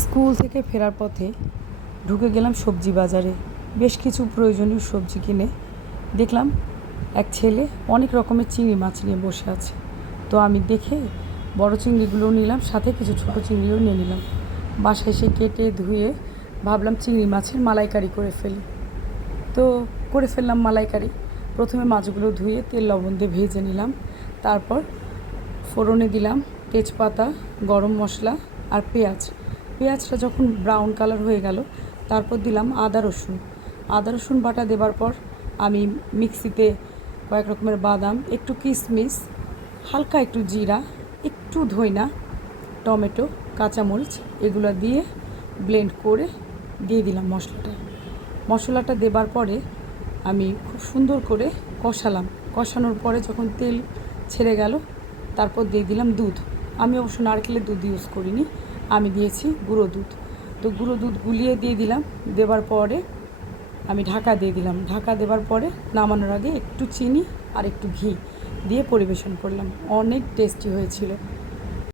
School থেকে ফেরার পথে ঢুকে গেলাম সবজি বাজারে। বেশ কিছু প্রয়োজনীয় সবজি কিনে দেখলাম এক ছেলে অনেক রকমের চিংড়ি মাছ নিয়ে বসে আছে। তো আমি দেখে বড় চিংড়িগুলো নিলাম, সাথে কিছু ছোট চিংড়িও নিয়ে নিলাম। বাসায় এসে কেটে ধুয়ে ভাবলাম চিংড়ি মাছের মালাইকারি করে ফেলি। তো করে ফেললাম মালাইকারি। প্রথমে মাছগুলো ধুয়ে তেল লবণ দিয়ে ভেজে নিলাম। তারপর ফোড়নে দিলাম তেজপাতা, গরম মশলা আর পেঁয়াজটা যখন ব্রাউন কালার হয়ে গেল, তারপর দিলাম আদা রসুন বাটা। দেবার পর আমি মিক্সিতে কয়েক রকমের বাদাম, একটু কিশমিশ, হালকা একটু জিরা, একটু ধইনা, টমেটো, কাঁচামরিচ এগুলো দিয়ে ব্লেন্ড করে দিয়ে দিলাম মশলাটা দেবার পরে আমি খুব সুন্দর করে কষানোর পরে যখন তেল ছেড়ে গেল, তারপর দিয়ে দিলাম দুধ। আমি অবশ্য নারকেলের দুধ ইউজ করিনি, আমি দিয়েছি গুঁড়ো দুধ। তো গুঁড়ো দুধ গুলিয়ে দিয়ে দিলাম। দেবার পরে আমি ঢাকা দিয়ে দিলাম। ঢাকা দেওয়ার পরে নামানোর আগে একটু চিনি আর একটু ঘি দিয়ে পরিবেশন করলাম। অনেক টেস্টি হয়েছিল।